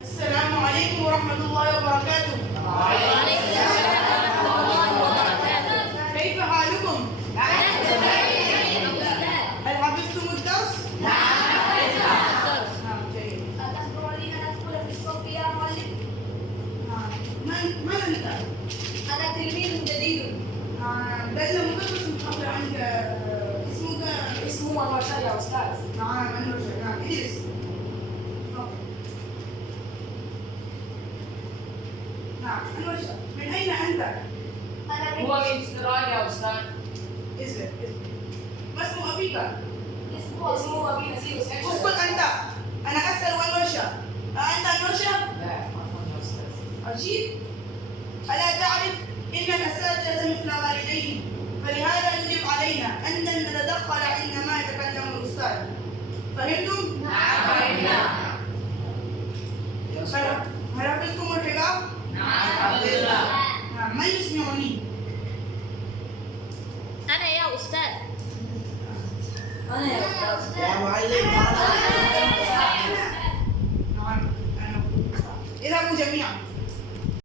السلام عليكم ورحمة الله وبركاته. وعليكم السلام ورحمة الله وبركاته. كيف حالكم؟ نحن بخير يا أستاذ. هل حفظتم الدرس؟ نعم جيد. أتخبر لي أن أدخل في الصف يا معلم؟ من أنت؟ أنا تلميذ جديد. دل مدرس قبل عنك اسمك؟ اسمه الرشاد يا أستاذ. نعم أنور. نعم اجلس. نعم أنور، من أين أنت؟ أنا هو من استراليا يا أستاذ. اسمك ما اسم أبيك؟ اسمه أبي نسير سعيد. اسكت أنت. أنا أسأل أنور. أنت أنور؟ لا عفوا يا أستاذ. عجيب. ألا تعرف إن الأساتذة مثل والديهم، فلهذا يجب علينا أن نتدخل عندما يتكلم الأستاذ. فهمتم؟ نعم فهمنا. هل حفظتم الحجاب؟ نعم حفظنا. نعم. من يسمعني؟ أنا يا أستاذ. أنا يا أستاذ. يا معلم